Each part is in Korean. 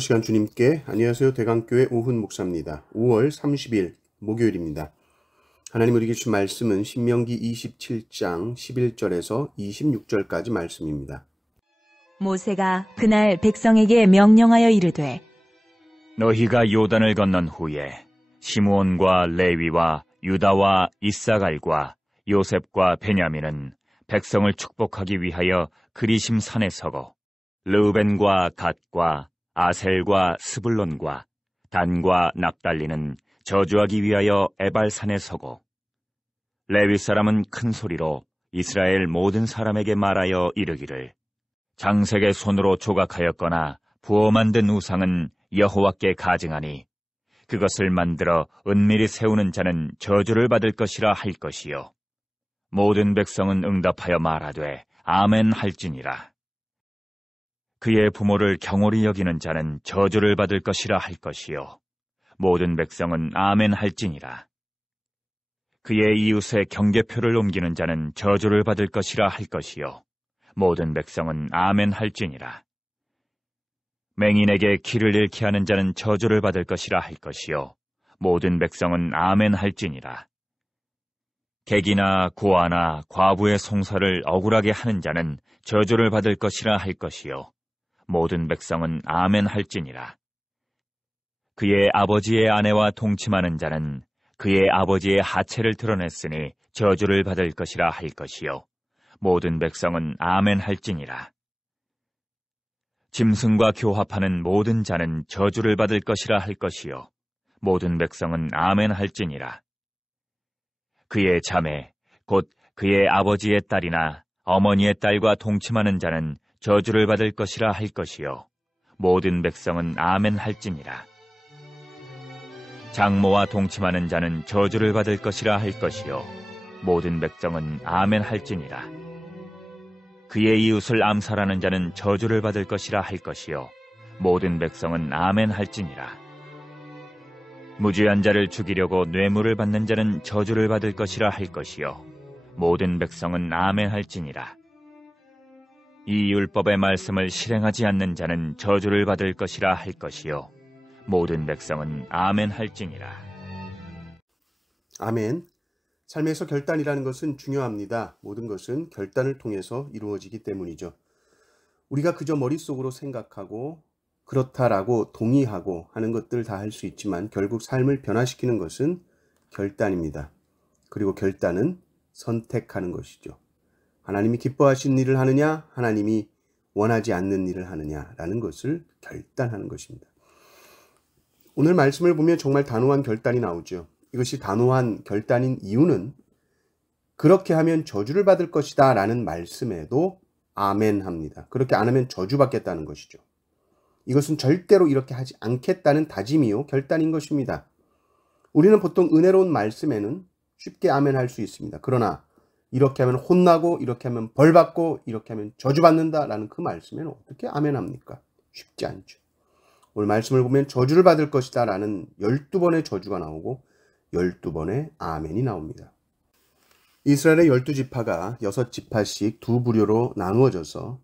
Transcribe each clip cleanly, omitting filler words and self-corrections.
첫 시간 주님께 안녕하세요. 대강교회 오훈 목사입니다. 5월 30일 목요일입니다. 하나님 우리에게 주신 말씀은 신명기 27장 11절에서 26절까지 말씀입니다. 모세가 그날 백성에게 명령하여 이르되 너희가 요단을 건넌 후에 시므온과 레위와 유다와 이사갈과 요셉과 베냐민은 백성을 축복하기 위하여 그리심 산에 서고 르우벤과 갓과 아셀과 스불론과 단과 납달리는 저주하기 위하여 에발산에 서고 레위 사람은 큰 소리로 이스라엘 모든 사람에게 말하여 이르기를 장색의 손으로 조각하였거나 부어 만든 우상은 여호와께 가증하니 그것을 만들어 은밀히 세우는 자는 저주를 받을 것이라 할 것이요 모든 백성은 응답하여 말하되 아멘 할지니라. 그의 부모를 경홀히 여기는 자는 저주를 받을 것이라 할 것이요 모든 백성은 아멘 할지니라. 그의 이웃의 경계표를 옮기는 자는 저주를 받을 것이라 할 것이요 모든 백성은 아멘 할지니라. 맹인에게 길을 잃게 하는 자는 저주를 받을 것이라 할 것이요 모든 백성은 아멘 할지니라. 객이나 고아나 과부의 송사를 억울하게 하는 자는 저주를 받을 것이라 할 것이요 모든 백성은 아멘 할지니라. 그의 아버지의 아내와 동침하는 자는 그의 아버지의 하체를 드러냈으니 저주를 받을 것이라 할 것이요 모든 백성은 아멘 할지니라. 짐승과 교합하는 모든 자는 저주를 받을 것이라 할 것이요 모든 백성은 아멘 할지니라. 그의 자매 곧 그의 아버지의 딸이나 어머니의 딸과 동침하는 자는 저주를 받을 것이라 할 것이요 모든 백성은 아멘 할지니라. 장모와 동침하는 자는 저주를 받을 것이라 할 것이요 모든 백성은 아멘 할지니라. 그의 이웃을 암살하는 자는 저주를 받을 것이라 할 것이요 모든 백성은 아멘 할지니라. 무죄한 자를 죽이려고 뇌물을 받는 자는 저주를 받을 것이라 할 것이요 모든 백성은 아멘 할지니라. 이 율법의 말씀을 실행하지 않는 자는 저주를 받을 것이라 할 것이요 모든 백성은 아멘 할지니라. 아멘. 삶에서 결단이라는 것은 중요합니다. 모든 것은 결단을 통해서 이루어지기 때문이죠. 우리가 그저 머릿속으로 생각하고 그렇다라고 동의하고 하는 것들 다 할 수 있지만 결국 삶을 변화시키는 것은 결단입니다. 그리고 결단은 선택하는 것이죠. 하나님이 기뻐하시는 일을 하느냐, 하나님이 원하지 않는 일을 하느냐라는 것을 결단하는 것입니다. 오늘 말씀을 보면 정말 단호한 결단이 나오죠. 이것이 단호한 결단인 이유는 그렇게 하면 저주를 받을 것이다 라는 말씀에도 아멘 합니다. 그렇게 안 하면 저주받겠다는 것이죠. 이것은 절대로 이렇게 하지 않겠다는 다짐이요 결단인 것입니다. 우리는 보통 은혜로운 말씀에는 쉽게 아멘 할 수 있습니다. 그러나 이렇게 하면 혼나고 이렇게 하면 벌받고 이렇게 하면 저주받는다 라는 그 말씀에는 어떻게 아멘 합니까? 쉽지 않죠. 오늘 말씀을 보면 저주를 받을 것이다 라는 12번의 저주가 나오고 12번의 아멘이 나옵니다. 이스라엘의 12지파가 6지파씩 두 부류로 나누어져서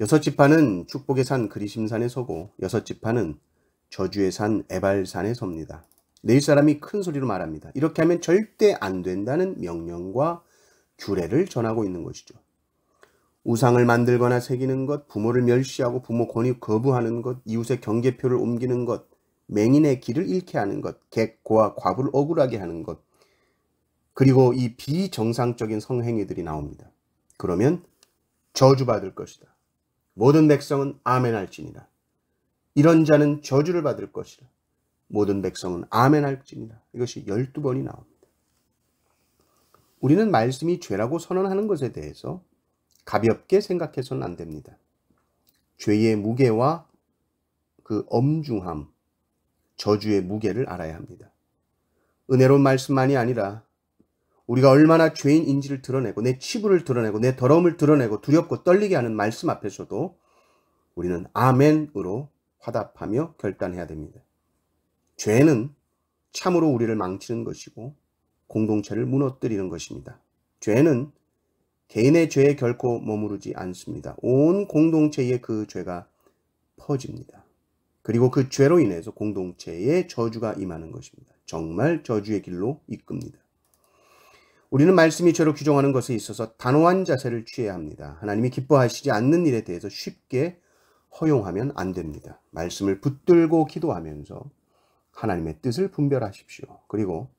6지파는 축복의 산 그리심산에 서고 6지파는 저주의 산 에발산에 섭니다. 네 사람이 큰 소리로 말합니다. 이렇게 하면 절대 안 된다는 명령과 규례를 전하고 있는 것이죠. 우상을 만들거나 새기는 것, 부모를 멸시하고 부모 권위 거부하는 것, 이웃의 경계표를 옮기는 것, 맹인의 길을 잃게 하는 것, 객과 과부를 억울하게 하는 것, 그리고 이 비정상적인 성행위들이 나옵니다. 그러면 저주받을 것이다. 모든 백성은 아멘할지니라. 이런 자는 저주를 받을 것이라. 모든 백성은 아멘할지니라. 이것이 12번이 나옵니다. 우리는 말씀이 죄라고 선언하는 것에 대해서 가볍게 생각해서는 안 됩니다. 죄의 무게와 그 엄중함, 저주의 무게를 알아야 합니다. 은혜로운 말씀만이 아니라 우리가 얼마나 죄인인지를 드러내고 내 치부를 드러내고 내 더러움을 드러내고 두렵고 떨리게 하는 말씀 앞에서도 우리는 아멘으로 화답하며 결단해야 됩니다. 죄는 참으로 우리를 망치는 것이고 공동체를 무너뜨리는 것입니다. 죄는 개인의 죄에 결코 머무르지 않습니다. 온 공동체에 그 죄가 퍼집니다. 그리고 그 죄로 인해서 공동체에 저주가 임하는 것입니다. 정말 저주의 길로 이끕니다. 우리는 말씀이 죄로 규정하는 것에 있어서 단호한 자세를 취해야 합니다. 하나님이 기뻐하시지 않는 일에 대해서 쉽게 허용하면 안 됩니다. 말씀을 붙들고 기도하면서 하나님의 뜻을 분별하십시오. 그리고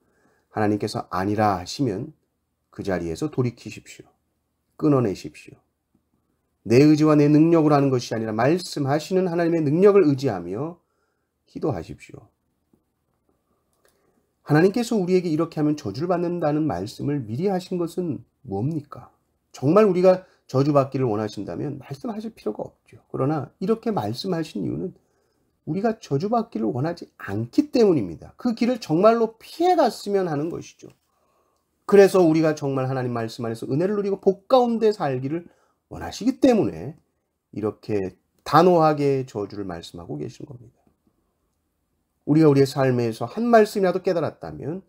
하나님께서 아니라 하시면 그 자리에서 돌이키십시오. 끊어내십시오. 내 의지와 내 능력으로 하는 것이 아니라 말씀하시는 하나님의 능력을 의지하며 기도하십시오. 하나님께서 우리에게 이렇게 하면 저주를 받는다는 말씀을 미리 하신 것은 뭡니까? 정말 우리가 저주받기를 원하신다면 말씀하실 필요가 없죠. 그러나 이렇게 말씀하신 이유는 우리가 저주받기를 원하지 않기 때문입니다. 그 길을 정말로 피해갔으면 하는 것이죠. 그래서 우리가 정말 하나님 말씀 안에서 은혜를 누리고 복 가운데 살기를 원하시기 때문에 이렇게 단호하게 저주를 말씀하고 계신 겁니다. 우리가 우리의 삶에서 한 말씀이라도 깨달았다면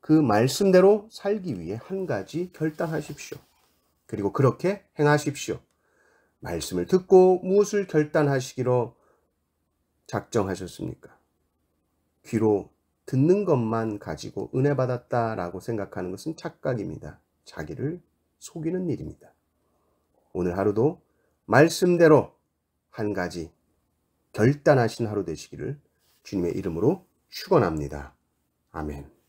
그 말씀대로 살기 위해 한 가지 결단하십시오. 그리고 그렇게 행하십시오. 말씀을 듣고 무엇을 결단하시기로 작정하셨습니까? 귀로 듣는 것만 가지고 은혜 받았다라고 생각하는 것은 착각입니다. 자기를 속이는 일입니다. 오늘 하루도 말씀대로 한 가지 결단하신 하루 되시기를 주님의 이름으로 축원합니다. 아멘.